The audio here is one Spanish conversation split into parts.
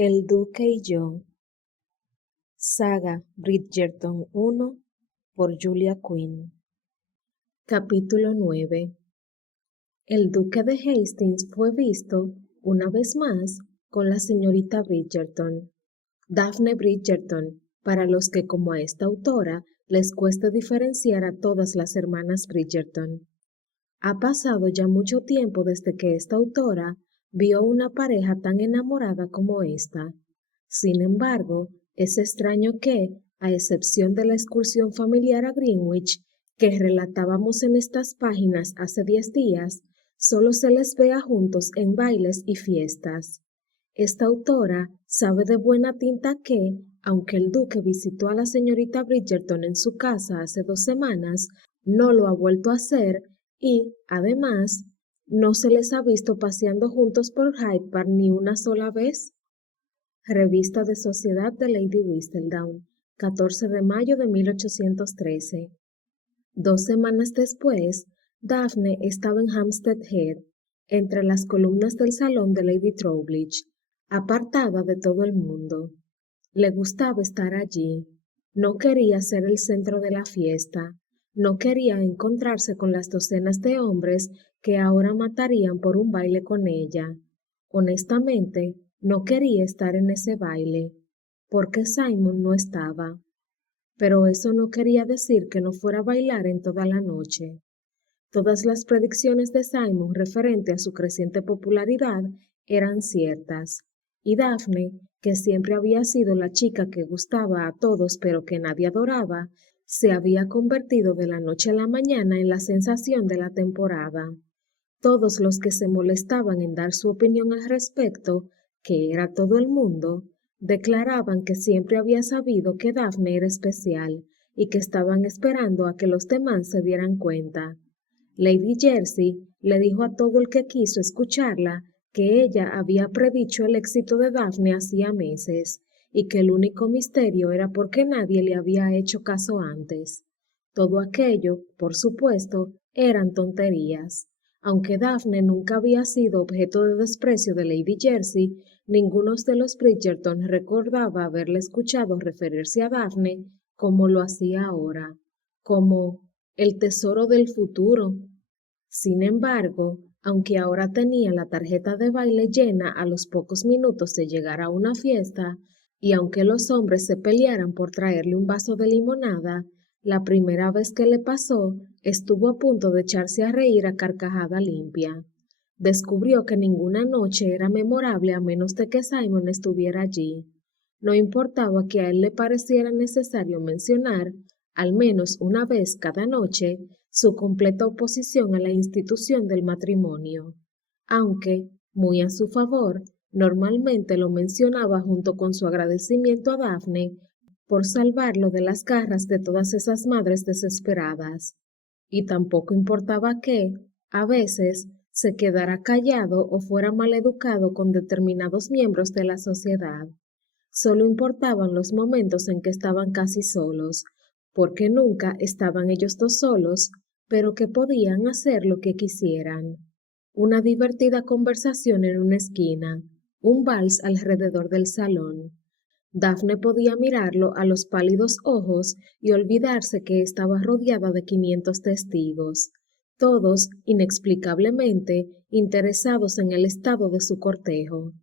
El Duque y yo. Saga Bridgerton 1 por Julia Quinn. Capítulo 9. El duque de Hastings fue visto, una vez más, con la señorita Bridgerton. Daphne Bridgerton, para los que como a esta autora les cueste diferenciar a todas las hermanas Bridgerton. Ha pasado ya mucho tiempo desde que esta autora vio una pareja tan enamorada como esta. Sin embargo, es extraño que, a excepción de la excursión familiar a Greenwich, que relatábamos en estas páginas hace 10 días, solo se les vea juntos en bailes y fiestas. Esta autora sabe de buena tinta que, aunque el duque visitó a la señorita Bridgerton en su casa hace 2 semanas, no lo ha vuelto a hacer y, además, no se les ha visto paseando juntos por Hyde Park ni una sola vez. Revista de Sociedad de Lady Whistledown, 14 de mayo de 1813. 2 semanas después, Daphne estaba en Hampstead Heath, entre las columnas del salón de Lady Trowbridge, apartada de todo el mundo. Le gustaba estar allí. No quería ser el centro de la fiesta. No quería encontrarse con las docenas de hombres que ahora matarían por un baile con ella. Honestamente, no quería estar en ese baile, porque Simon no estaba. Pero eso no quería decir que no fuera a bailar en toda la noche. Todas las predicciones de Simon referente a su creciente popularidad eran ciertas, y Daphne, que siempre había sido la chica que gustaba a todos pero que nadie adoraba, se había convertido de la noche a la mañana en la sensación de la temporada. Todos los que se molestaban en dar su opinión al respecto, que era todo el mundo, declaraban que siempre había sabido que Daphne era especial y que estaban esperando a que los demás se dieran cuenta. Lady Jersey le dijo a todo el que quiso escucharla que ella había predicho el éxito de Daphne hacía meses y que el único misterio era por qué nadie le había hecho caso antes. Todo aquello, por supuesto, eran tonterías. Aunque Daphne nunca había sido objeto de desprecio de Lady Jersey, ninguno de los Bridgerton recordaba haberle escuchado referirse a Daphne como lo hacía ahora, como el tesoro del futuro. Sin embargo, aunque ahora tenía la tarjeta de baile llena a los pocos minutos de llegar a una fiesta, y aunque los hombres se pelearan por traerle un vaso de limonada, la primera vez que le pasó, estuvo a punto de echarse a reír a carcajada limpia. Descubrió que ninguna noche era memorable a menos de que Simon estuviera allí. No importaba que a él le pareciera necesario mencionar, al menos una vez cada noche, su completa oposición a la institución del matrimonio, aunque, muy a su favor, normalmente lo mencionaba junto con su agradecimiento a Daphne por salvarlo de las garras de todas esas madres desesperadas. Y tampoco importaba que, a veces, se quedara callado o fuera maleducado con determinados miembros de la sociedad. Solo importaban los momentos en que estaban casi solos, porque nunca estaban ellos dos solos, pero que podían hacer lo que quisieran. Una divertida conversación en una esquina, un vals alrededor del salón. Daphne podía mirarlo a los pálidos ojos y olvidarse que estaba rodeada de 500 testigos, todos, inexplicablemente, interesados en el estado de su cortejo.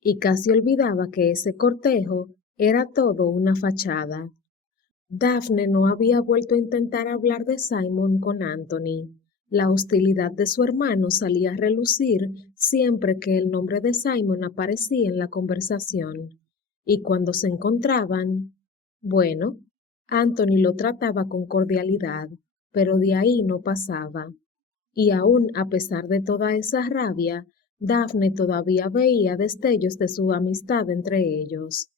Y casi olvidaba que ese cortejo era todo una fachada. Daphne no había vuelto a intentar hablar de Simon con Anthony. La hostilidad de su hermano salía a relucir siempre que el nombre de Simon aparecía en la conversación. Y cuando se encontraban, bueno, Anthony lo trataba con cordialidad, pero de ahí no pasaba. Y aún a pesar de toda esa rabia, Daphne todavía veía destellos de su amistad entre ellos.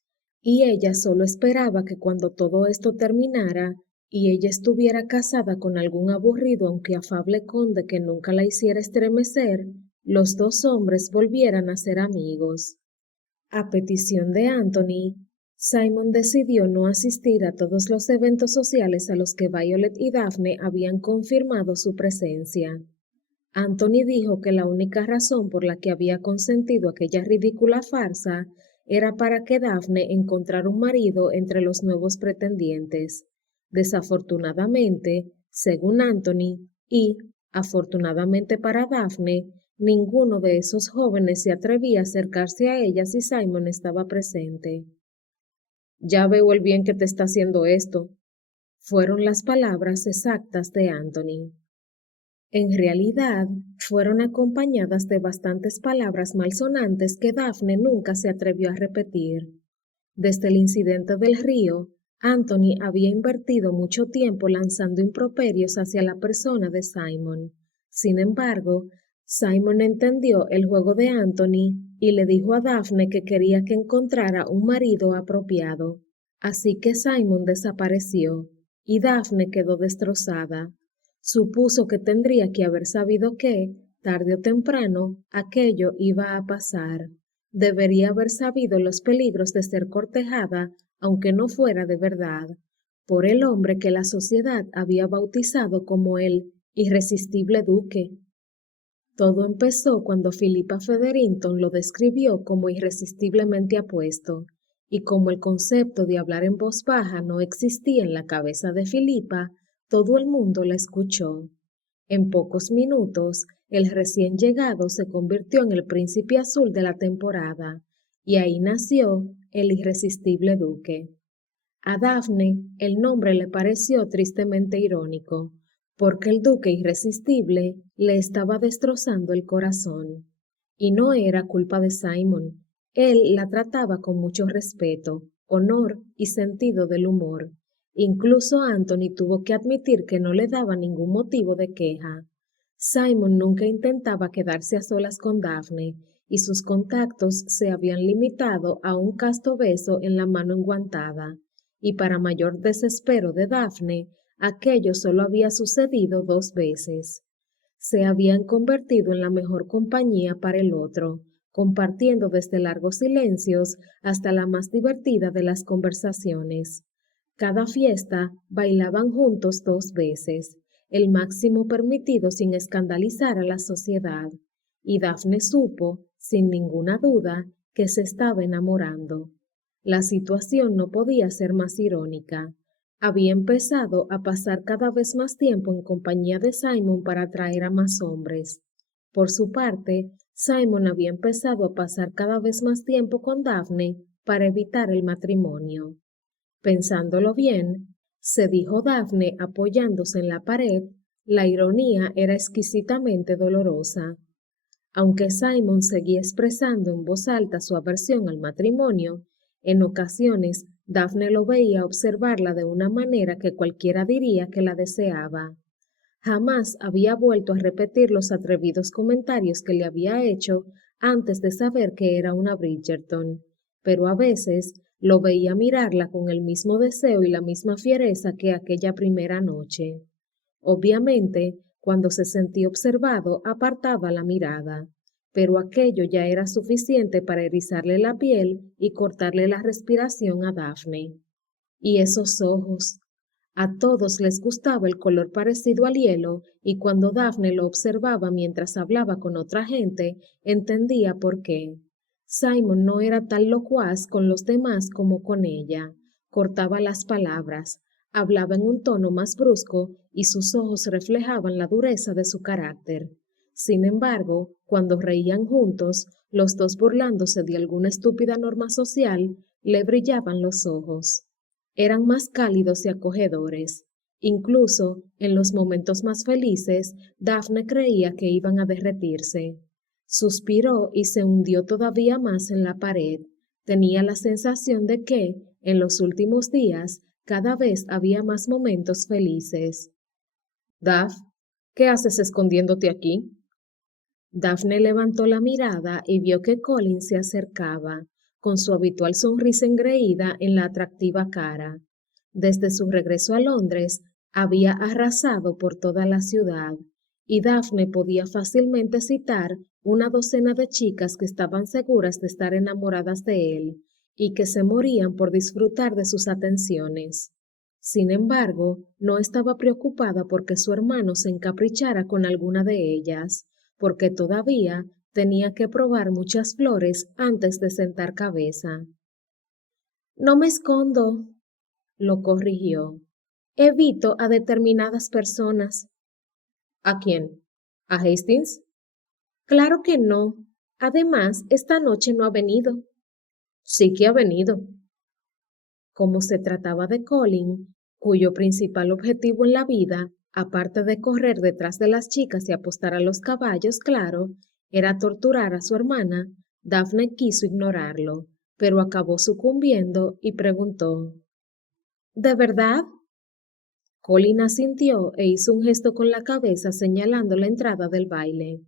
Y ella solo esperaba que cuando todo esto terminara y ella estuviera casada con algún aburrido aunque afable conde que nunca la hiciera estremecer, los dos hombres volvieran a ser amigos. A petición de Anthony, Simon decidió no asistir a todos los eventos sociales a los que Violet y Daphne habían confirmado su presencia. Anthony dijo que la única razón por la que había consentido aquella ridícula farsa era para que Daphne encontrara un marido entre los nuevos pretendientes. Desafortunadamente, según Anthony, y afortunadamente para Daphne, ninguno de esos jóvenes se atrevía a acercarse a ella si Simon estaba presente. Ya veo el bien que te está haciendo esto, fueron las palabras exactas de Anthony. En realidad, fueron acompañadas de bastantes palabras malsonantes que Daphne nunca se atrevió a repetir. Desde el incidente del río, Anthony había invertido mucho tiempo lanzando improperios hacia la persona de Simon. Sin embargo, Simon entendió el juego de Anthony y le dijo a Daphne que quería que encontrara un marido apropiado. Así que Simon desapareció y Daphne quedó destrozada. Supuso que tendría que haber sabido que, tarde o temprano, aquello iba a pasar. Debería haber sabido los peligros de ser cortejada, aunque no fuera de verdad, por el hombre que la sociedad había bautizado como el irresistible duque. Todo empezó cuando Philippa Featherington lo describió como irresistiblemente apuesto, y como el concepto de hablar en voz baja no existía en la cabeza de Philippa, todo el mundo la escuchó. En pocos minutos, el recién llegado se convirtió en el príncipe azul de la temporada, y ahí nació el irresistible duque. A Daphne el nombre le pareció tristemente irónico, porque el duque irresistible le estaba destrozando el corazón. Y no era culpa de Simon. Él la trataba con mucho respeto, honor y sentido del humor. Incluso Anthony tuvo que admitir que no le daba ningún motivo de queja. Simon nunca intentaba quedarse a solas con Daphne, y sus contactos se habían limitado a un casto beso en la mano enguantada. Y para mayor desespero de Daphne, aquello solo había sucedido 2 veces. Se habían convertido en la mejor compañía para el otro, compartiendo desde largos silencios hasta la más divertida de las conversaciones. Cada fiesta bailaban juntos 2 veces, el máximo permitido sin escandalizar a la sociedad, y Daphne supo, sin ninguna duda, que se estaba enamorando. La situación no podía ser más irónica. Había empezado a pasar cada vez más tiempo en compañía de Simon para atraer a más hombres. Por su parte, Simon había empezado a pasar cada vez más tiempo con Daphne para evitar el matrimonio. Pensándolo bien, se dijo Daphne apoyándose en la pared, la ironía era exquisitamente dolorosa. Aunque Simon seguía expresando en voz alta su aversión al matrimonio, en ocasiones Daphne lo veía observarla de una manera que cualquiera diría que la deseaba. Jamás había vuelto a repetir los atrevidos comentarios que le había hecho antes de saber que era una Bridgerton, pero a veces lo veía mirarla con el mismo deseo y la misma fiereza que aquella primera noche. Obviamente, cuando se sentía observado, apartaba la mirada, pero aquello ya era suficiente para erizarle la piel y cortarle la respiración a Daphne. Y esos ojos. A todos les gustaba el color parecido al hielo, y cuando Daphne lo observaba mientras hablaba con otra gente, entendía por qué. Simon no era tan locuaz con los demás como con ella. Cortaba las palabras, hablaba en un tono más brusco y sus ojos reflejaban la dureza de su carácter. Sin embargo, cuando reían juntos, los dos burlándose de alguna estúpida norma social, le brillaban los ojos. Eran más cálidos y acogedores. Incluso, en los momentos más felices, Daphne creía que iban a derretirse. Suspiró y se hundió todavía más en la pared. Tenía la sensación de que, en los últimos días, cada vez había más momentos felices. «Daph, ¿qué haces escondiéndote aquí?» Daphne levantó la mirada y vio que Colin se acercaba, con su habitual sonrisa engreída en la atractiva cara. Desde su regreso a Londres, había arrasado por toda la ciudad, y Daphne podía fácilmente citar una docena de chicas que estaban seguras de estar enamoradas de él, y que se morían por disfrutar de sus atenciones. Sin embargo, no estaba preocupada porque su hermano se encaprichara con alguna de ellas, porque todavía Tenía que probar muchas flores antes de sentar cabeza. No me escondo, lo corrigió. Evito a determinadas personas. ¿A quién? ¿A Hastings? Claro que no. Además, esta noche no ha venido. Sí que ha venido. Como se trataba de Colin, cuyo principal objetivo en la vida, aparte de correr detrás de las chicas y apostar a los caballos, claro, era torturar a su hermana, Daphne quiso ignorarlo, pero acabó sucumbiendo y preguntó: ¿De verdad? Colin asintió e hizo un gesto con la cabeza señalando la entrada del baile.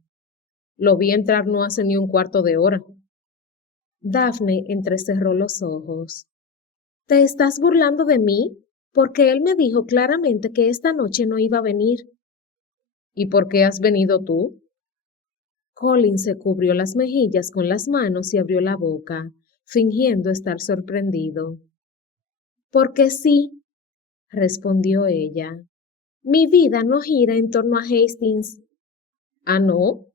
Lo vi entrar no hace ni un cuarto de hora. Daphne entrecerró los ojos. ¿Te estás burlando de mí? Porque él me dijo claramente que esta noche no iba a venir. ¿Y por qué has venido tú? Colin se cubrió las mejillas con las manos y abrió la boca, fingiendo estar sorprendido. Porque sí, respondió ella. Mi vida no gira en torno a Hastings. ¿Ah, no?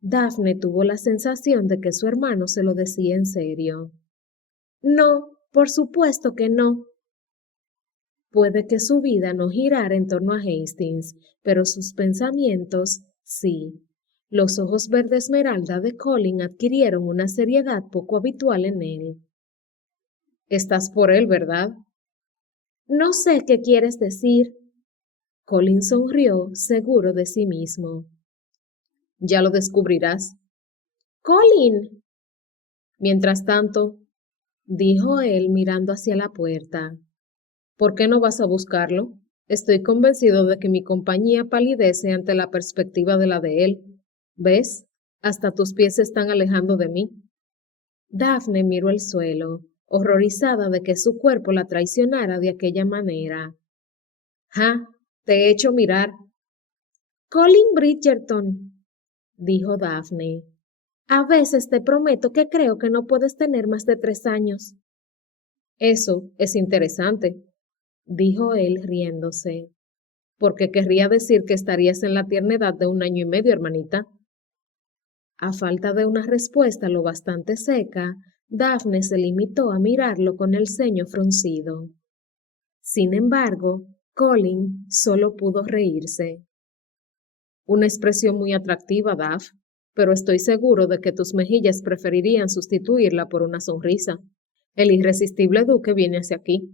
Daphne tuvo la sensación de que su hermano se lo decía en serio. No, por supuesto que no. Puede que su vida no girara en torno a Hastings, pero sus pensamientos sí. Los ojos verde esmeralda de Colin adquirieron una seriedad poco habitual en él. Estás por él, ¿verdad? No sé qué quieres decir. Colin sonrió, seguro de sí mismo. Ya lo descubrirás. Colin. Mientras tanto, dijo él mirando hacia la puerta. ¿Por qué no vas a buscarlo? Estoy convencido de que mi compañía palidece ante la perspectiva de la de él. ¿Ves? Hasta tus pies se están alejando de mí. Daphne miró el suelo, horrorizada de que su cuerpo la traicionara de aquella manera. ¡Ja! Te he hecho mirar. Colin Bridgerton, dijo Daphne. A veces te prometo que creo que no puedes tener más de 3 años. Eso es interesante, dijo él riéndose. Porque querría decir que estarías en la tierna edad de 1 año y medio, hermanita. A falta de una respuesta lo bastante seca, Daphne se limitó a mirarlo con el ceño fruncido. Sin embargo, Colin solo pudo reírse. Una expresión muy atractiva, Daph, pero estoy seguro de que tus mejillas preferirían sustituirla por una sonrisa. El irresistible duque viene hacia aquí.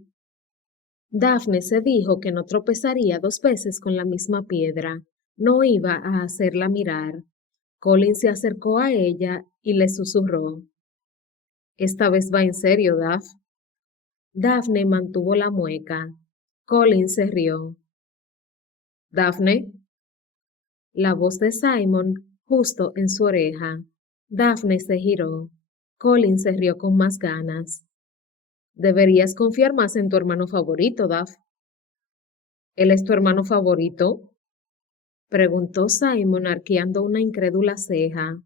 Daphne se dijo que no tropezaría 2 veces con la misma piedra. No iba a hacerla mirar. Colin se acercó a ella y le susurró. Esta vez va en serio, Daph. Daphne mantuvo la mueca. Colin se rió. Daphne. La voz de Simon justo en su oreja. Daphne se giró. Colin se rió con más ganas. Deberías confiar más en tu hermano favorito, Daph. ¿Él es tu hermano favorito? Preguntó Simon arqueando una incrédula ceja.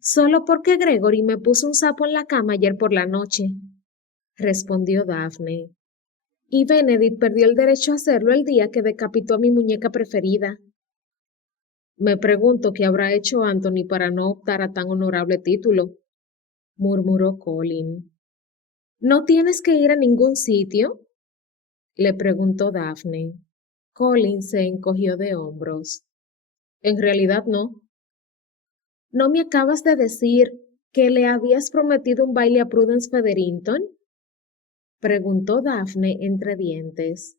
Solo porque Gregory me puso un sapo en la cama ayer por la noche, respondió Daphne. Y Benedict perdió el derecho a hacerlo el día que decapitó a mi muñeca preferida. Me pregunto qué habrá hecho Anthony para no optar a tan honorable título, murmuró Colin. ¿No tienes que ir a ningún sitio? Le preguntó Daphne. Colin se encogió de hombros. En realidad no. ¿No me acabas de decir que le habías prometido un baile a Prudence Featherington? Preguntó Daphne entre dientes.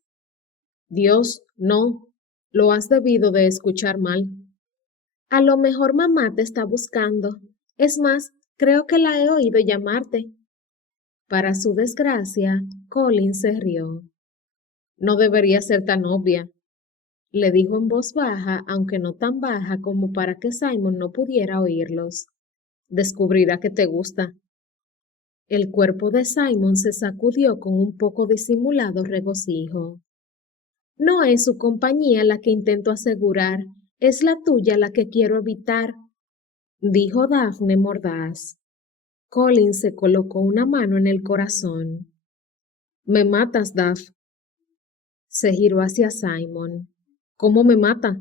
Dios, no. Lo has debido de escuchar mal. A lo mejor mamá te está buscando. Es más, creo que la he oído llamarte. Para su desgracia, Colin se rió. No debería ser tan obvia, le dijo en voz baja, aunque no tan baja como para que Simon no pudiera oírlos. Descubrirá que te gusta. El cuerpo de Simon se sacudió con un poco disimulado regocijo. No es su compañía la que intento asegurar, es la tuya la que quiero evitar, dijo Daphne mordaz. Colin se colocó una mano en el corazón. Me matas, Daph. Se giró hacia Simon. ¿Cómo me mata?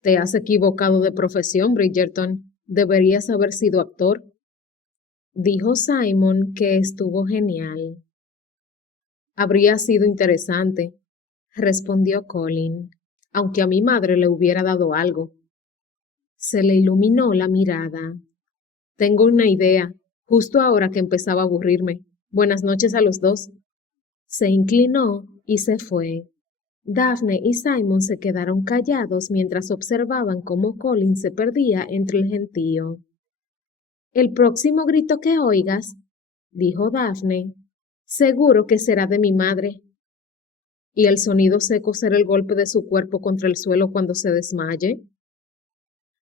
Te has equivocado de profesión, Bridgerton. Deberías haber sido actor. Dijo Simon, que estuvo genial. Habría sido interesante, respondió Colin, aunque a mi madre le hubiera dado algo. Se le iluminó la mirada. Tengo una idea, justo ahora que empezaba a aburrirme. Buenas noches a los dos. Se inclinó y se fue. Daphne y Simon se quedaron callados mientras observaban cómo Colin se perdía entre el gentío. El próximo grito que oigas, dijo Daphne, seguro que será de mi madre. ¿Y el sonido seco será el golpe de su cuerpo contra el suelo cuando se desmaye?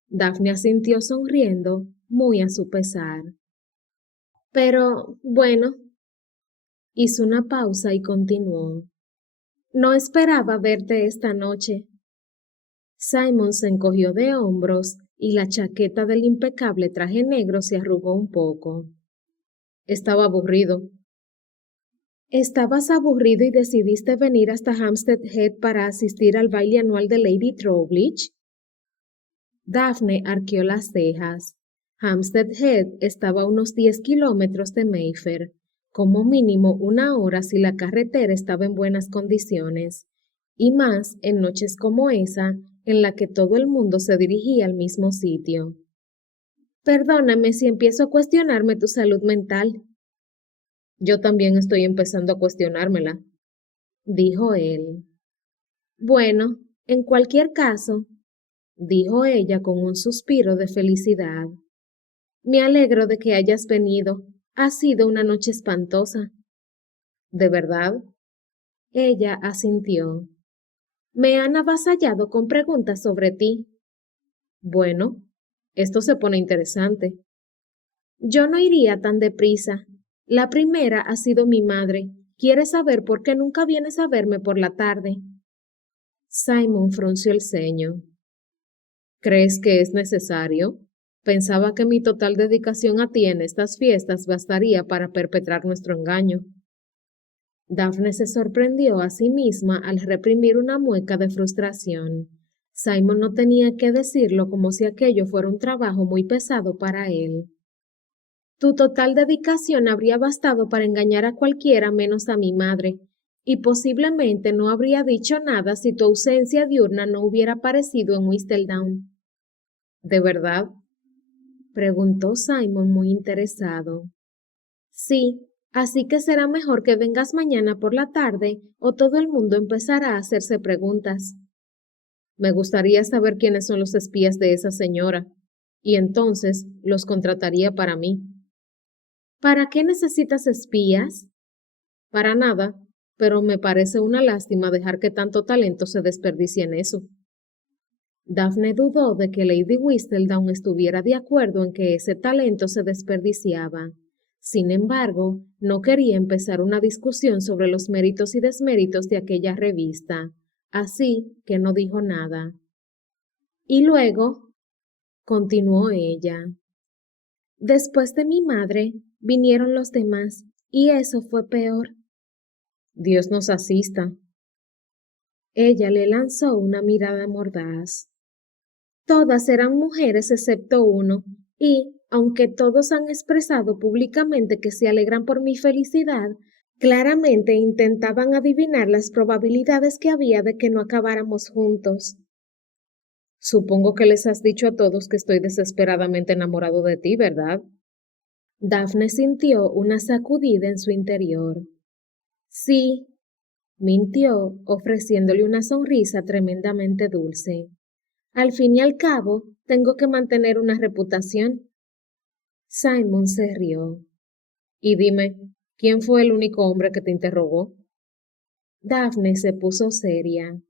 Daphne asintió sonriendo, muy a su pesar. Pero, bueno, hizo una pausa y continuó. No esperaba verte esta noche. Simon se encogió de hombros y la chaqueta del impecable traje negro se arrugó un poco. Estaba aburrido. ¿Estabas aburrido y decidiste venir hasta Hampstead Heath para asistir al baile anual de Lady Trowbridge? Daphne arqueó las cejas. Hampstead Heath estaba a unos 10 kilómetros de Mayfair, como mínimo 1 hora si la carretera estaba en buenas condiciones, y más en noches como esa, en la que todo el mundo se dirigía al mismo sitio. Perdóname si empiezo a cuestionarme tu salud mental. Yo también estoy empezando a cuestionármela, dijo él. Bueno, en cualquier caso, dijo ella con un suspiro de felicidad. Me alegro de que hayas venido. Ha sido una noche espantosa. ¿De verdad? Ella asintió. Me han avasallado con preguntas sobre ti. Bueno, esto se pone interesante. Yo no iría tan deprisa. La primera ha sido mi madre. Quiere saber por qué nunca vienes a verme por la tarde. Simon frunció el ceño. ¿Crees que es necesario? Pensaba que mi total dedicación a ti en estas fiestas bastaría para perpetrar nuestro engaño. Daphne se sorprendió a sí misma al reprimir una mueca de frustración. Simon no tenía que decirlo como si aquello fuera un trabajo muy pesado para él. Tu total dedicación habría bastado para engañar a cualquiera menos a mi madre, y posiblemente no habría dicho nada si tu ausencia diurna no hubiera aparecido en Whistledown. ¿De verdad? Preguntó Simon muy interesado. Sí, así que será mejor que vengas mañana por la tarde o todo el mundo empezará a hacerse preguntas. Me gustaría saber quiénes son los espías de esa señora, y entonces los contrataría para mí. ¿Para qué necesitas espías? Para nada, pero me parece una lástima dejar que tanto talento se desperdicie en eso. Daphne dudó de que Lady Whistledown estuviera de acuerdo en que ese talento se desperdiciaba. Sin embargo, no quería empezar una discusión sobre los méritos y desméritos de aquella revista, así que no dijo nada. Y luego, continuó ella, después de mi madre, vinieron los demás, y eso fue peor. Dios nos asista. Ella le lanzó una mirada mordaz. Todas eran mujeres excepto uno, y, aunque todos han expresado públicamente que se alegran por mi felicidad, claramente intentaban adivinar las probabilidades que había de que no acabáramos juntos. Supongo que les has dicho a todos que estoy desesperadamente enamorado de ti, ¿verdad? Daphne sintió una sacudida en su interior. Sí, mintió, ofreciéndole una sonrisa tremendamente dulce. Al fin y al cabo, tengo que mantener una reputación. Simon se rió. Y dime, ¿quién fue el único hombre que te interrogó? Daphne se puso seria.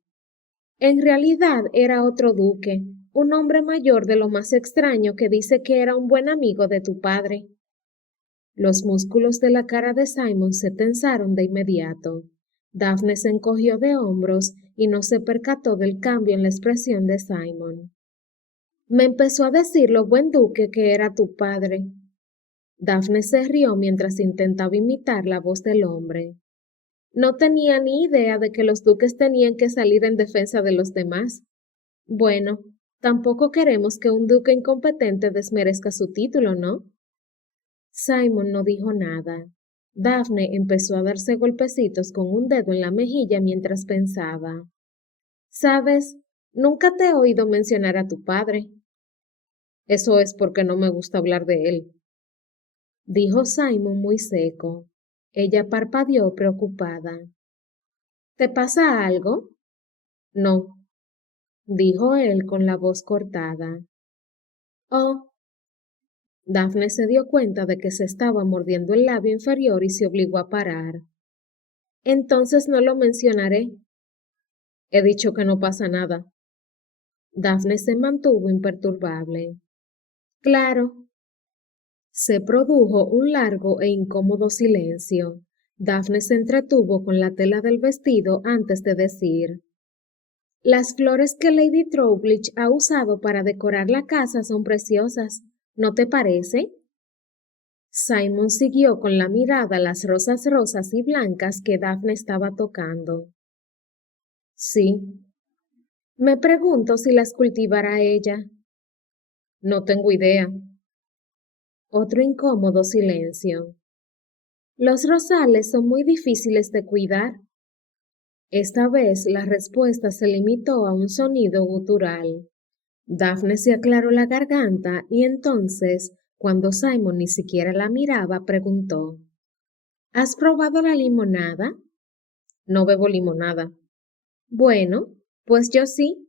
En realidad era otro duque, un hombre mayor de lo más extraño que dice que era un buen amigo de tu padre. Los músculos de la cara de Simon se tensaron de inmediato. Daphne se encogió de hombros y no se percató del cambio en la expresión de Simon. Me empezó a decir lo buen duque que era tu padre. Daphne se rió mientras intentaba imitar la voz del hombre. No tenía ni idea de que los duques tenían que salir en defensa de los demás. Bueno, Tampoco queremos que un duque incompetente desmerezca su título, ¿no? Simon no dijo nada. Daphne empezó a darse golpecitos con un dedo en la mejilla mientras pensaba. ¿Sabes? Nunca te he oído mencionar a tu padre. Eso es porque no me gusta hablar de él, dijo Simon muy seco. Ella parpadeó preocupada. ¿Te pasa algo? No, dijo él con la voz cortada. Oh. Daphne se dio cuenta de que se estaba mordiendo el labio inferior y se obligó a parar. Entonces no lo mencionaré. He dicho que no pasa nada. Daphne se mantuvo imperturbable. Claro. Se produjo un largo e incómodo silencio. Daphne se entretuvo con la tela del vestido antes de decir: Las flores que Lady Trowbridge ha usado para decorar la casa son preciosas, ¿no te parece? Simon siguió con la mirada las rosas rosas y blancas que Daphne estaba tocando. Sí. Me pregunto si las cultivará ella. No tengo idea. Otro incómodo silencio. Los rosales son muy difíciles de cuidar. Esta vez la respuesta se limitó a un sonido gutural. Daphne se aclaró la garganta y entonces, cuando Simon ni siquiera la miraba, preguntó: ¿Has probado la limonada? No bebo limonada. Bueno, pues yo sí,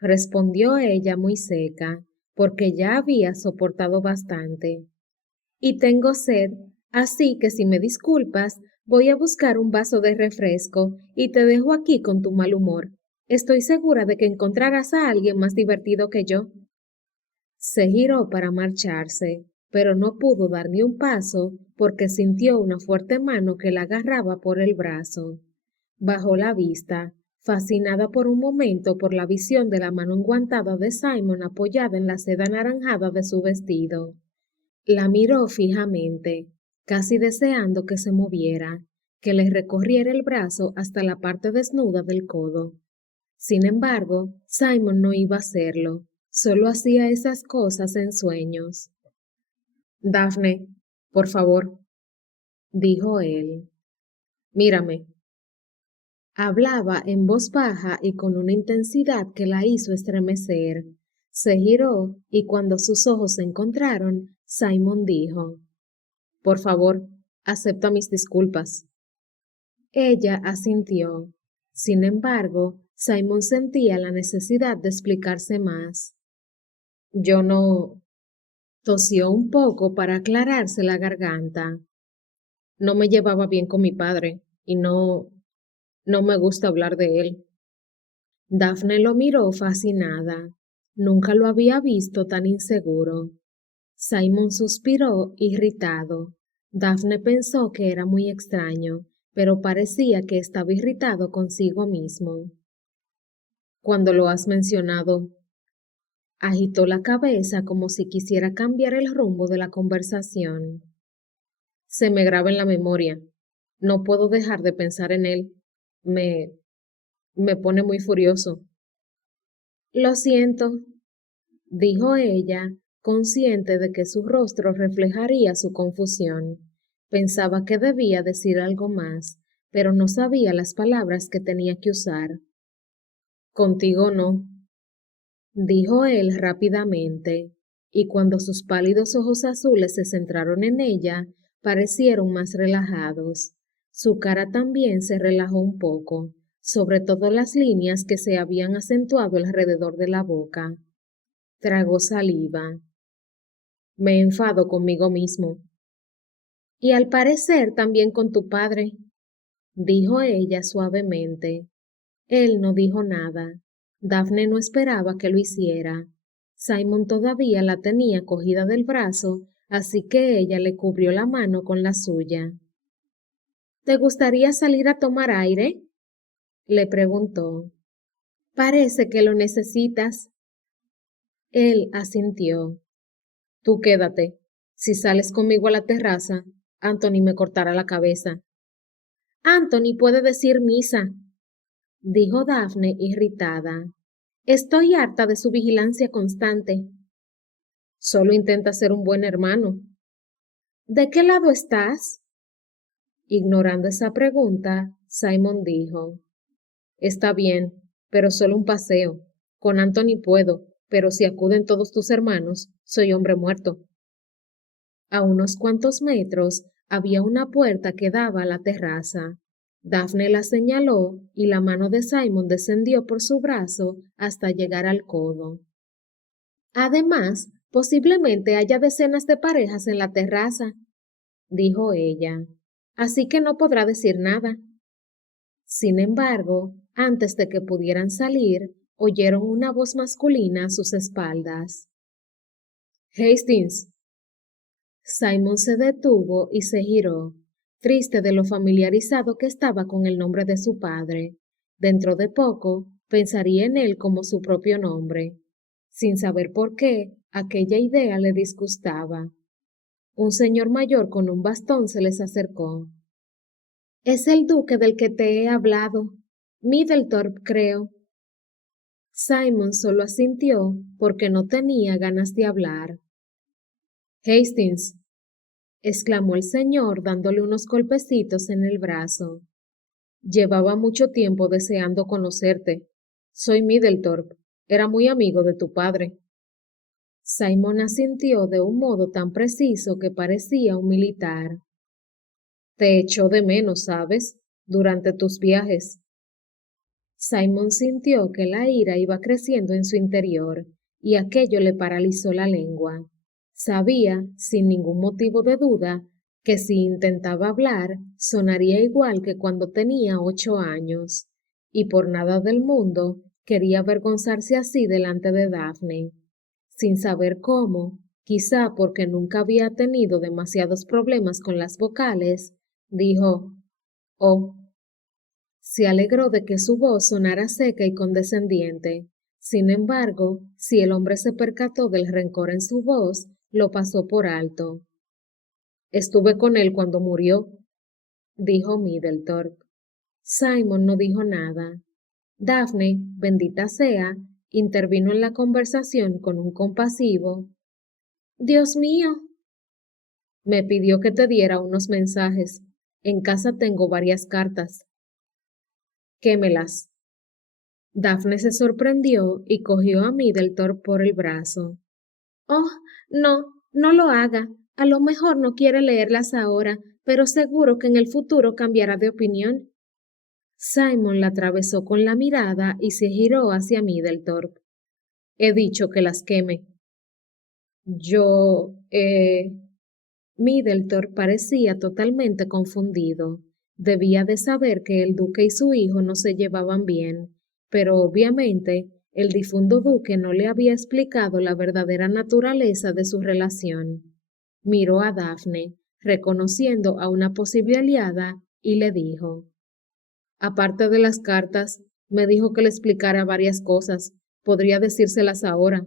respondió ella muy seca, porque ya había soportado bastante. Y tengo sed, así que si me disculpas, voy a buscar un vaso de refresco y te dejo aquí con tu mal humor. Estoy segura de que encontrarás a alguien más divertido que yo. Se giró para marcharse, pero no pudo dar ni un paso porque sintió una fuerte mano que la agarraba por el brazo. Bajó la vista, fascinada por un momento por la visión de la mano enguantada de Simon apoyada en la seda anaranjada de su vestido. La miró fijamente, casi deseando que se moviera, que le recorriera el brazo hasta la parte desnuda del codo. Sin embargo, Simon no iba a hacerlo, solo hacía esas cosas en sueños. Daphne, por favor, dijo él. Mírame. Hablaba en voz baja y con una intensidad que la hizo estremecer. Se giró y cuando sus ojos se encontraron, Simon dijo: Por favor, acepta mis disculpas. Ella asintió. Sin embargo, Simon sentía la necesidad de explicarse más. Yo no... Tosió un poco para aclararse la garganta. No me llevaba bien con mi padre y no me gusta hablar de él. Daphne lo miró fascinada. Nunca lo había visto tan inseguro. Simon suspiró, irritado. Daphne pensó que era muy extraño, pero parecía que estaba irritado consigo mismo. Cuando lo has mencionado, agitó la cabeza como si quisiera cambiar el rumbo de la conversación. Se me graba en la memoria. No puedo dejar de pensar en él. Me, me pone muy furioso. Lo siento, dijo ella, consciente de que su rostro reflejaría su confusión. Pensaba que debía decir algo más, pero no sabía las palabras que tenía que usar. Contigo no, dijo él rápidamente, y cuando sus pálidos ojos azules se centraron en ella, parecieron más relajados. Su cara también se relajó un poco, sobre todo las líneas que se habían acentuado alrededor de la boca. Tragó saliva. Me enfado conmigo mismo. Y al parecer también con tu padre, dijo ella suavemente. Él no dijo nada. Daphne no esperaba que lo hiciera. Simon todavía la tenía cogida del brazo, así que ella le cubrió la mano con la suya. ¿Te gustaría salir a tomar aire? Le preguntó. Parece que lo necesitas. Él asintió. Tú quédate. Si sales conmigo a la terraza, Anthony me cortará la cabeza. Anthony puede decir misa, dijo Daphne irritada. Estoy harta de su vigilancia constante. Solo intenta ser un buen hermano. ¿De qué lado estás? Ignorando esa pregunta, Simon dijo, Está bien, pero solo un paseo. Con Anthony puedo, pero si acuden todos tus hermanos, soy hombre muerto. A unos cuantos metros había una puerta que daba a la terraza. Daphne la señaló y la mano de Simon descendió por su brazo hasta llegar al codo. Además, posiblemente haya decenas de parejas en la terraza, dijo ella, así que no podrá decir nada. Sin embargo, antes de que pudieran salir, oyeron una voz masculina a sus espaldas. Hastings. Simon se detuvo y se giró, triste de lo familiarizado que estaba con el nombre de su padre. Dentro de poco, pensaría en él como su propio nombre. Sin saber por qué, aquella idea le disgustaba. Un señor mayor con un bastón se les acercó. Es el duque del que te he hablado. Middletorp, creo. Simon solo asintió porque no tenía ganas de hablar. Hastings, exclamó el señor dándole unos golpecitos en el brazo. Llevaba mucho tiempo deseando conocerte. Soy Middletorp. Era muy amigo de tu padre. Simon asintió de un modo tan preciso que parecía un militar. Te echó de menos, ¿sabes? Durante tus viajes. Simon sintió que la ira iba creciendo en su interior, y aquello le paralizó la lengua. Sabía, sin ningún motivo de duda, que si intentaba hablar, sonaría igual que cuando tenía 8 años, y por nada del mundo quería avergonzarse así delante de Daphne. Sin saber cómo, quizá porque nunca había tenido demasiados problemas con las vocales, dijo, Oh. Se alegró de que su voz sonara seca y condescendiente. Sin embargo, si el hombre se percató del rencor en su voz, lo pasó por alto. Estuve con él cuando murió, dijo Middletorp. Simon no dijo nada. Daphne, bendita sea, intervino en la conversación con un compasivo. Dios mío. Me pidió que te diera unos mensajes. En casa tengo varias cartas. Quémelas. Daphne se sorprendió y cogió a Middleton por el brazo. Oh, no, no lo haga. A lo mejor no quiere leerlas ahora, pero seguro que en el futuro cambiará de opinión. Simon la atravesó con la mirada y se giró hacia Middleton. He dicho que las queme. Yo, Middleton parecía totalmente confundido. Debía de saber que el duque y su hijo no se llevaban bien, pero obviamente el difunto duque no le había explicado la verdadera naturaleza de su relación. Miró a Daphne, reconociendo a una posible aliada, y le dijo, Aparte de las cartas, me dijo que le explicara varias cosas. Podría decírselas ahora.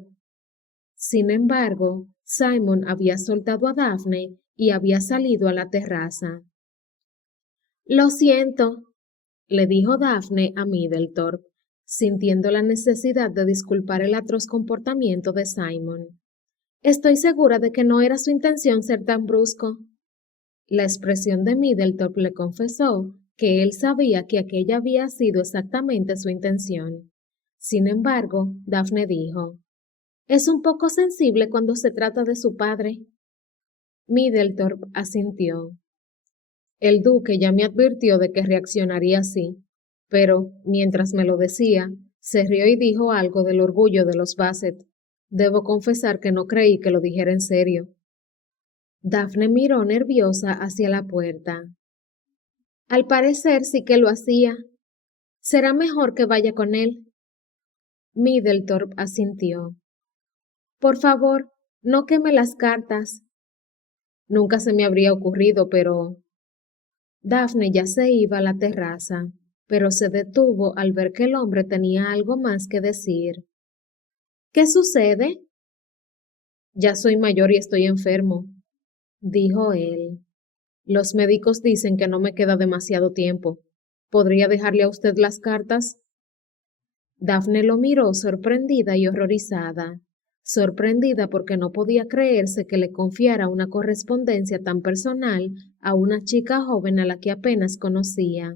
Sin embargo, Simon había soltado a Daphne y había salido a la terraza. Lo siento, le dijo Daphne a Middleton, sintiendo la necesidad de disculpar el atroz comportamiento de Simon. Estoy segura de que no era su intención ser tan brusco. La expresión de Middleton le confesó que él sabía que aquella había sido exactamente su intención. Sin embargo, Daphne dijo, Es un poco sensible cuando se trata de su padre. Middleton asintió. El duque ya me advirtió de que reaccionaría así, pero, mientras me lo decía, se rió y dijo algo del orgullo de los Bassett. Debo confesar que no creí que lo dijera en serio. Daphne miró nerviosa hacia la puerta. Al parecer sí que lo hacía. Será mejor que vaya con él. Middleton asintió. Por favor, no queme las cartas. Nunca se me habría ocurrido, pero... Daphne ya se iba a la terraza, pero se detuvo al ver que el hombre tenía algo más que decir. ¿Qué sucede? Ya soy mayor y estoy enfermo, dijo él. Los médicos dicen que no me queda demasiado tiempo. ¿Podría dejarle a usted las cartas? Dafne lo miró sorprendida y horrorizada, sorprendida porque no podía creerse que le confiara una correspondencia tan personal a una chica joven a la que apenas conocía,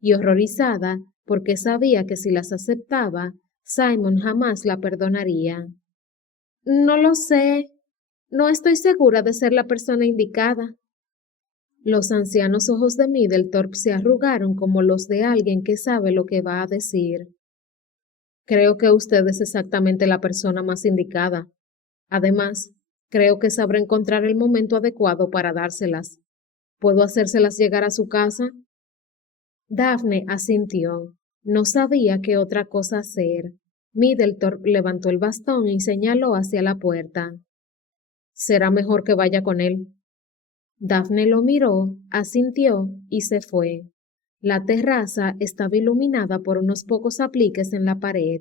y horrorizada porque sabía que si las aceptaba, Simon jamás la perdonaría. No lo sé. No estoy segura de ser la persona indicada. Los ancianos ojos de Middleton se arrugaron como los de alguien que sabe lo que va a decir. Creo que usted es exactamente la persona más indicada. Además, creo que sabrá encontrar el momento adecuado para dárselas. ¿Puedo hacérselas llegar a su casa? Daphne asintió. No sabía qué otra cosa hacer. Middleton levantó el bastón y señaló hacia la puerta. Será mejor que vaya con él. Daphne lo miró, asintió y se fue. La terraza estaba iluminada por unos pocos apliques en la pared,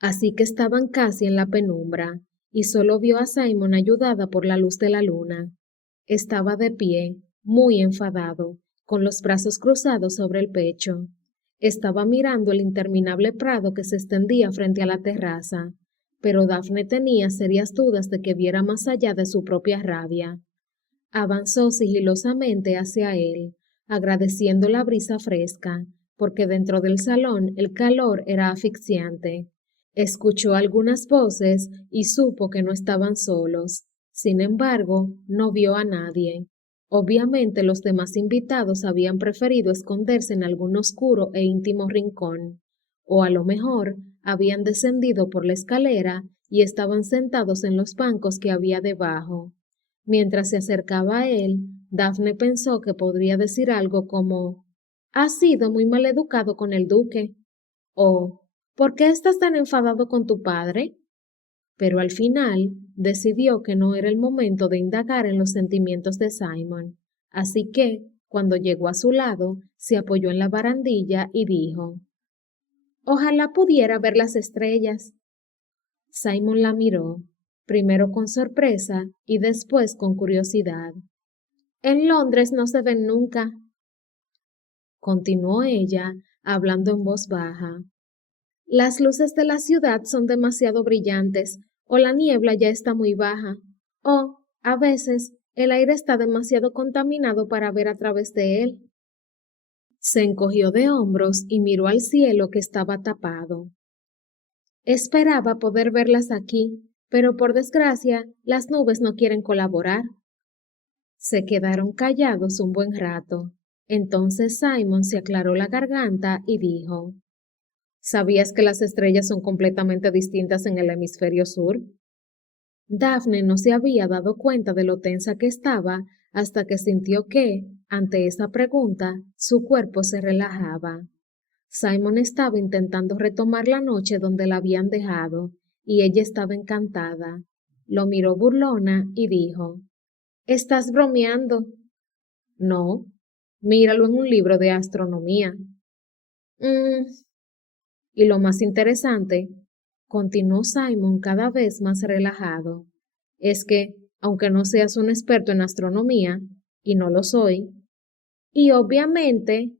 así que estaban casi en la penumbra, y solo vio a Simon ayudada por la luz de la luna. Estaba de pie, muy enfadado, con los brazos cruzados sobre el pecho. Estaba mirando el interminable prado que se extendía frente a la terraza, pero Daphne tenía serias dudas de que viera más allá de su propia rabia. Avanzó sigilosamente hacia él, agradeciendo la brisa fresca, porque dentro del salón el calor era asfixiante. Escuchó algunas voces y supo que no estaban solos. Sin embargo, no vio a nadie. Obviamente los demás invitados habían preferido esconderse en algún oscuro e íntimo rincón, o a lo mejor habían descendido por la escalera y estaban sentados en los bancos que había debajo. Mientras se acercaba a él, Daphne pensó que podría decir algo como «Has sido muy mal educado con el duque» o «¿Por qué estás tan enfadado con tu padre?». Pero al final decidió que no era el momento de indagar en los sentimientos de Simon, así que, cuando llegó a su lado, se apoyó en la barandilla y dijo «Ojalá pudiera ver las estrellas». Simon la miró, primero con sorpresa y después con curiosidad. En Londres no se ven nunca, continuó ella, hablando en voz baja. Las luces de la ciudad son demasiado brillantes, o la niebla ya está muy baja, o, a veces, el aire está demasiado contaminado para ver a través de él. Se encogió de hombros y miró al cielo que estaba tapado. Esperaba poder verlas aquí, pero por desgracia las nubes no quieren colaborar. Se quedaron callados un buen rato. Entonces Simon se aclaró la garganta y dijo, ¿Sabías que las estrellas son completamente distintas en el hemisferio sur? Daphne no se había dado cuenta de lo tensa que estaba hasta que sintió que, ante esa pregunta, su cuerpo se relajaba. Simon estaba intentando retomar la noche donde la habían dejado, y ella estaba encantada. Lo miró burlona y dijo, ¿Estás bromeando? No, míralo en un libro de astronomía. Mm, y lo más interesante, continuó Simon cada vez más relajado, es que, aunque no seas un experto en astronomía, y no lo soy, y obviamente,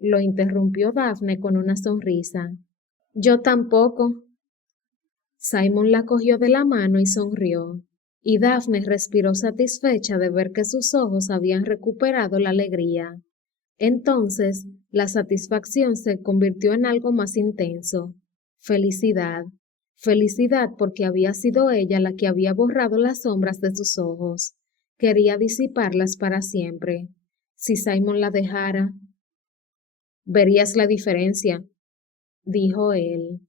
lo interrumpió Daphne con una sonrisa. Yo tampoco. Simon la cogió de la mano y sonrió, y Daphne respiró satisfecha de ver que sus ojos habían recuperado la alegría. Entonces, la satisfacción se convirtió en algo más intenso. Felicidad. Felicidad porque había sido ella la que había borrado las sombras de sus ojos. Quería disiparlas para siempre. Si Simon la dejara, verías la diferencia, dijo él.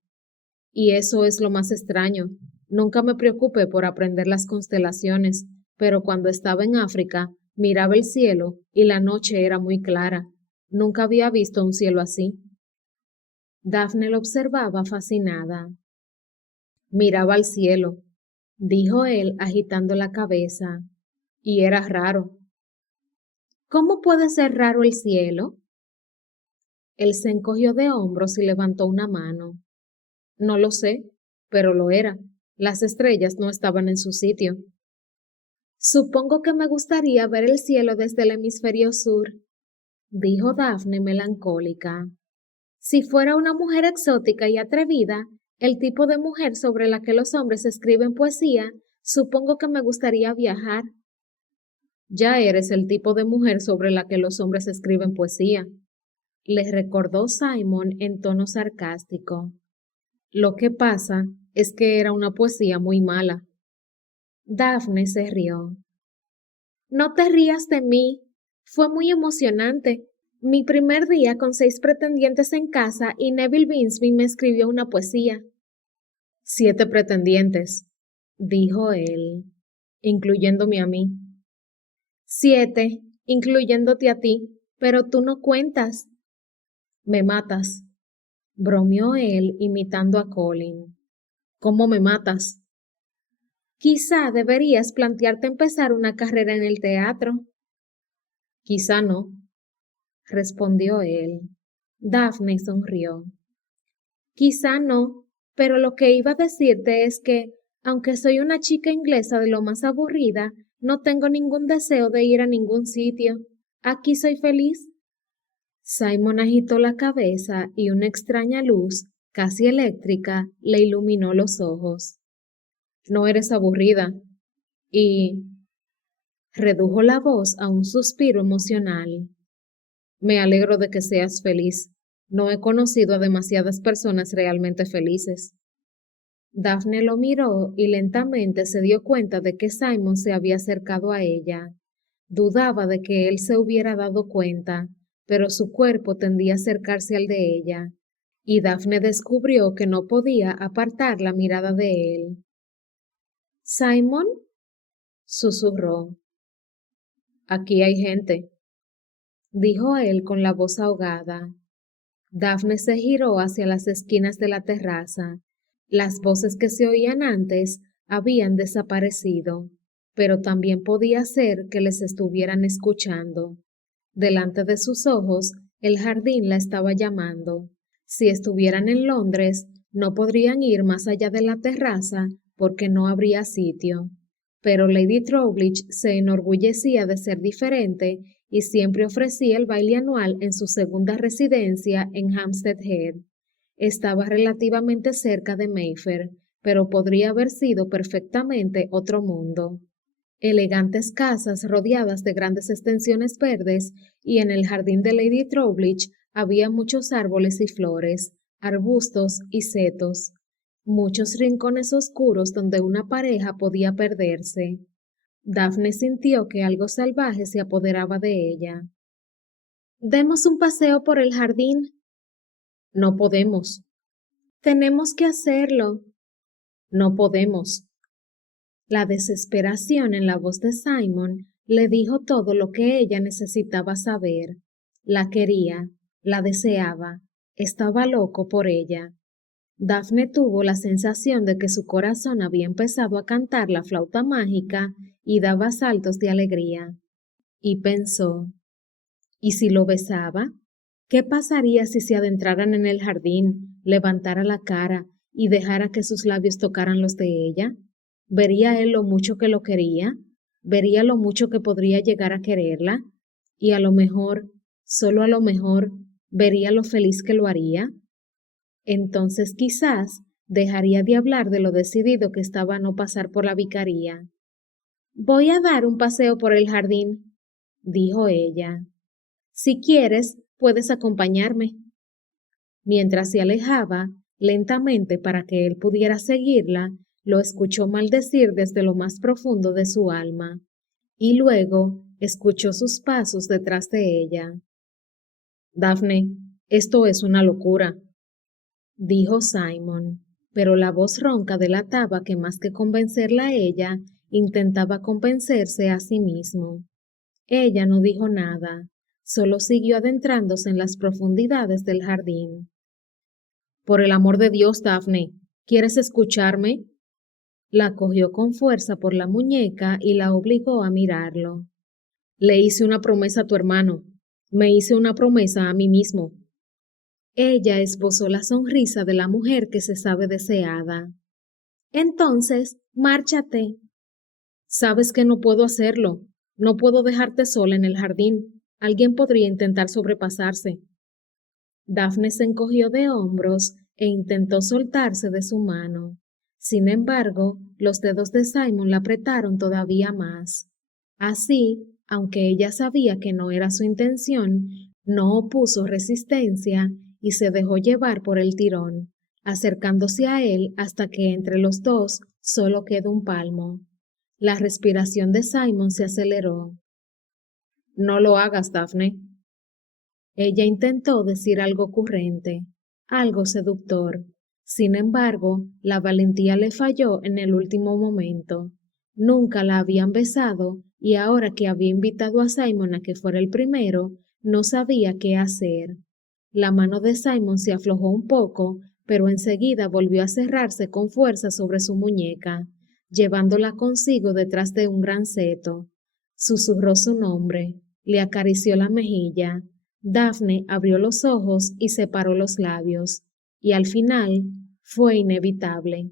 Y eso es lo más extraño. Nunca me preocupé por aprender las constelaciones, pero cuando estaba en África, miraba el cielo y la noche era muy clara. Nunca había visto un cielo así. Daphne lo observaba fascinada. Miraba al cielo, dijo él agitando la cabeza, y era raro. ¿Cómo puede ser raro el cielo? Él se encogió de hombros y levantó una mano. No lo sé, pero lo era. Las estrellas no estaban en su sitio. Supongo que me gustaría ver el cielo desde el hemisferio sur, dijo Daphne melancólica. Si fuera una mujer exótica y atrevida, el tipo de mujer sobre la que los hombres escriben poesía, supongo que me gustaría viajar. Ya eres el tipo de mujer sobre la que los hombres escriben poesía, le recordó Simon en tono sarcástico. Lo que pasa es que era una poesía muy mala. Daphne se rió. No te rías de mí. Fue muy emocionante. Mi primer día con 6 pretendientes en casa y Neville Binsby me escribió una poesía. 7 pretendientes, dijo él, incluyéndome a mí. 7, incluyéndote a ti, pero tú no cuentas. Me matas, bromeó él imitando a Colin. ¿Cómo me matas? Quizá deberías plantearte empezar una carrera en el teatro. Quizá no, respondió él. Daphne sonrió. Quizá no, pero lo que iba a decirte es que, aunque soy una chica inglesa de lo más aburrida, no tengo ningún deseo de ir a ningún sitio. Aquí soy feliz. Simon agitó la cabeza y una extraña luz, casi eléctrica, le iluminó los ojos. No eres aburrida. Y redujo la voz a un suspiro emocional. Me alegro de que seas feliz. No he conocido a demasiadas personas realmente felices. Daphne lo miró y lentamente se dio cuenta de que Simon se había acercado a ella. Dudaba de que él se hubiera dado cuenta, pero su cuerpo tendía a acercarse al de ella, y Daphne descubrió que no podía apartar la mirada de él. ¿Simon? Susurró. Aquí hay gente, dijo él con la voz ahogada. Daphne se giró hacia las esquinas de la terraza. Las voces que se oían antes habían desaparecido, pero también podía ser que les estuvieran escuchando. Delante de sus ojos, el jardín la estaba llamando. Si estuvieran en Londres, no podrían ir más allá de la terraza porque no habría sitio. Pero Lady Trowbridge se enorgullecía de ser diferente y siempre ofrecía el baile anual en su segunda residencia en Hampstead Heath. Estaba relativamente cerca de Mayfair, pero podría haber sido perfectamente otro mundo. Elegantes casas rodeadas de grandes extensiones verdes, y en el jardín de Lady Trowbridge había muchos árboles y flores, arbustos y setos, muchos rincones oscuros donde una pareja podía perderse. Daphne sintió que algo salvaje se apoderaba de ella. Demos un paseo por el jardín. No podemos. Tenemos que hacerlo. No podemos. La desesperación en la voz de Simon le dijo todo lo que ella necesitaba saber. La quería, la deseaba, estaba loco por ella. Daphne tuvo la sensación de que su corazón había empezado a cantar la flauta mágica y daba saltos de alegría. Y pensó, ¿y si lo besaba? ¿Qué pasaría si se adentraran en el jardín, levantara la cara y dejara que sus labios tocaran los de ella? ¿Vería él lo mucho que lo quería? ¿Vería lo mucho que podría llegar a quererla? Y a lo mejor, solo a lo mejor, vería lo feliz que lo haría. Entonces quizás dejaría de hablar de lo decidido que estaba a no pasar por la vicaría. Voy a dar un paseo por el jardín, dijo ella. Si quieres, puedes acompañarme. Mientras se alejaba, lentamente para que él pudiera seguirla, lo escuchó maldecir desde lo más profundo de su alma, y luego escuchó sus pasos detrás de ella. Daphne, esto es una locura, dijo Simon, pero la voz ronca delataba que más que convencerla a ella, intentaba convencerse a sí mismo. Ella no dijo nada, solo siguió adentrándose en las profundidades del jardín. Por el amor de Dios, Daphne, ¿quieres escucharme? La cogió con fuerza por la muñeca y la obligó a mirarlo. Le hice una promesa a tu hermano. Me hice una promesa a mí mismo. Ella esbozó la sonrisa de la mujer que se sabe deseada. Entonces, márchate. Sabes que no puedo hacerlo. No puedo dejarte sola en el jardín. Alguien podría intentar sobrepasarse. Daphne se encogió de hombros e intentó soltarse de su mano. Sin embargo, los dedos de Simon la apretaron todavía más. Así, aunque ella sabía que no era su intención, no opuso resistencia y se dejó llevar por el tirón, acercándose a él hasta que entre los dos solo quedó un palmo. La respiración de Simon se aceleró. No lo hagas, Daphne. Ella intentó decir algo ocurrente, algo seductor. Sin embargo, la valentía le falló en el último momento. Nunca la habían besado y ahora que había invitado a Simon a que fuera el primero, no sabía qué hacer. La mano de Simon se aflojó un poco, pero enseguida volvió a cerrarse con fuerza sobre su muñeca, llevándola consigo detrás de un gran seto. Susurró su nombre, le acarició la mejilla. Daphne abrió los ojos y separó los labios, y al final fue inevitable.